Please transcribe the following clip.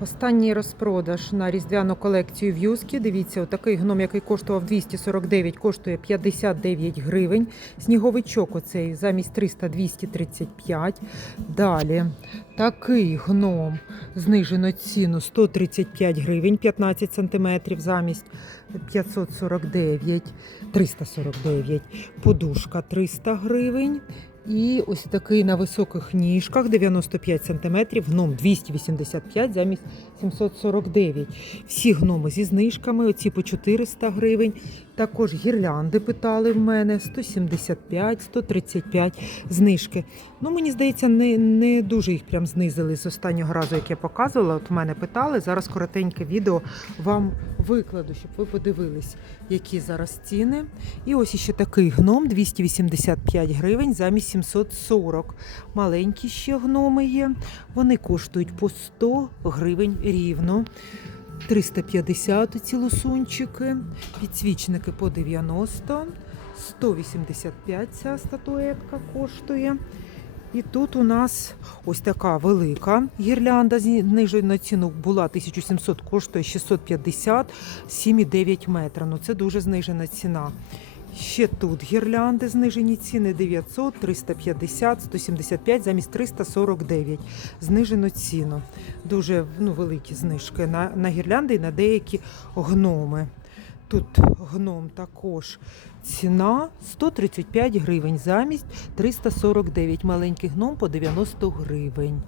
Останній розпродаж на різдвяну колекцію в'юзки. Дивіться, отакий гном, який коштував 249, коштує 59 гривень. Сніговичок оцей замість 300 235. Далі такий гном знижено ціну 135 гривень, 15 сантиметрів замість 549, 349. Подушка 300 гривень. І ось такий на високих ніжках 95 см, гном 285 замість 749. Всі гноми зі знижками, оці по 400 гривень. Також гірлянди питали в мене 175, 135 знижки. Ну, мені здається, не, не дуже їх прям знизили з останнього разу, як я показувала. От мене питали. Зараз коротеньке відео вам викладу, щоб ви подивились, які зараз ціни. І ось іще такий гном 285 гривень замість 740. Маленькі ще гноми є. Вони коштують по 100 гривень рівно. 350 ці лосунчики, підсвічники по 90, 185 ця статуетка коштує. І тут у нас ось така велика гірлянда знижена ціну була 1700, коштує 650, 7,9 метра. Ну це дуже знижена ціна. Ще тут гірлянди знижені ціни 900, 350, 175 замість 349. Знижено ціну. Дуже ну, великі знижки на, на гірлянди і на деякі гноми. Тут гном також ціна 135 гривень замість 349. Маленький гном по 90 гривень.